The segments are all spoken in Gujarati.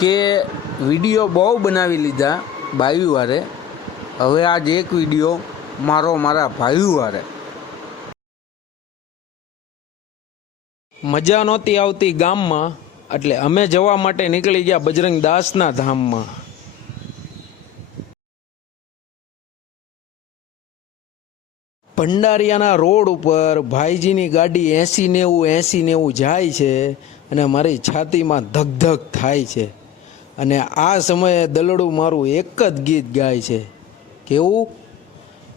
કે વિડીયો બહુ બનાવી લીધા બાયું વારે, હવે આજ એક વિડીયો મારા ભાઈઓ વારે. મજા નહોતી આવતી ગામમાં, એટલે અમે જવા માટે નીકળી ગયા બજરંગ દાસના ધામમાં. ભંડારિયાના રોડ ઉપર ભાઈજીની ગાડી 80-90 જાય છે અને મારી છાતીમાં ધક ધક થાય છે. અને આ સમયે દલડું મારું એક જ ગીત ગાય છે. કેવું?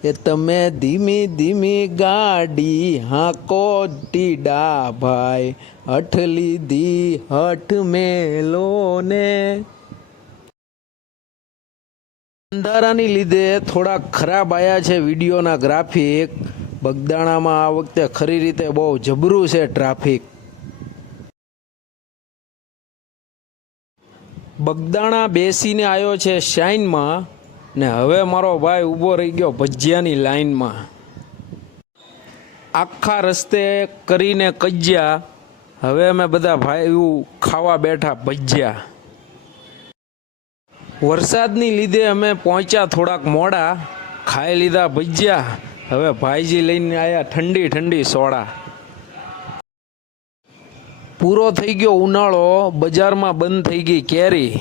કે તમે ધીમી ધીમી ગાડી હાંકો ટીડા ભાઈ, હઠ લીધી હઠ મેલો ને. અંધારાની લીધે થોડા ખરાબ આવ્યા છે વિડીયોના ગ્રાફિક. બગદાણામાં આ વખતે ખરી રીતે બહુ જબરું છે ટ્રાફિક. બગદાણા બેસીને આવ્યો છે શાઇનમાં, ને હવે મારો ભાઈ ઊભો રહી ગયો ભજીયાની લાઈનમાં. આખા રસ્તે કરીને કજ્યા, હવે અમે બધા ભાઈઓ ખાવા બેઠા ભજીયા. વરસાદની લીધે અમે પહોંચ્યા થોડાક મોડા, ખાઈ લીધા ભજીયા. હવે ભાઈજી લઈને આવ્યા ઠંડી ઠંડી સોડા. પૂરો થઈ ગયો ઉનાળો, બજારમાં બંધ થઈ ગઈ કેરી,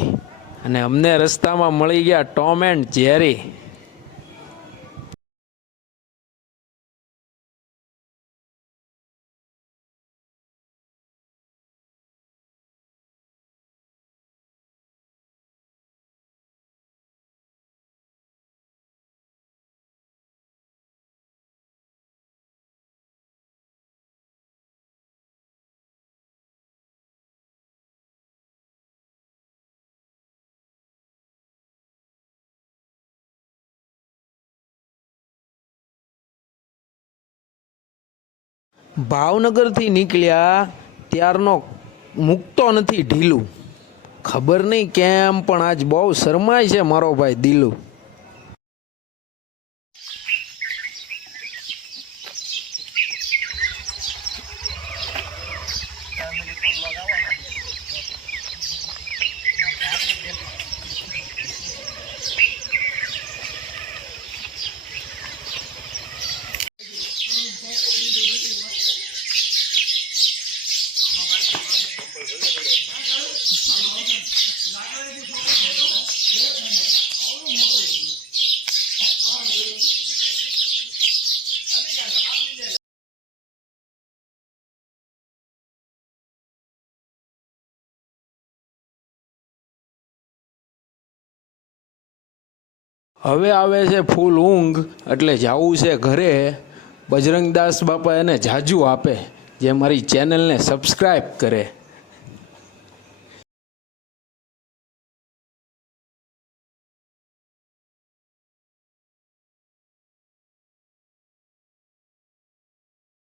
અને અમને રસ્તામાં મળી ગયા ટોમ એન્ડ જેરી. ભાવનગરથી નીકળ્યા ત્યારનો મૂકતો નથી ઢીલું. ખબર નહીં કેમ પણ આજ બહુ શરમાય છે મારો ભાઈ દિલું. હવે આવે છે ફૂલ ઊંઘ, એટલે જવું છે ઘરે. બજરંગદાસ બાપા એને જાજુ આપે જે મારી ચેનલને સબસ્ક્રાઈબ કરે.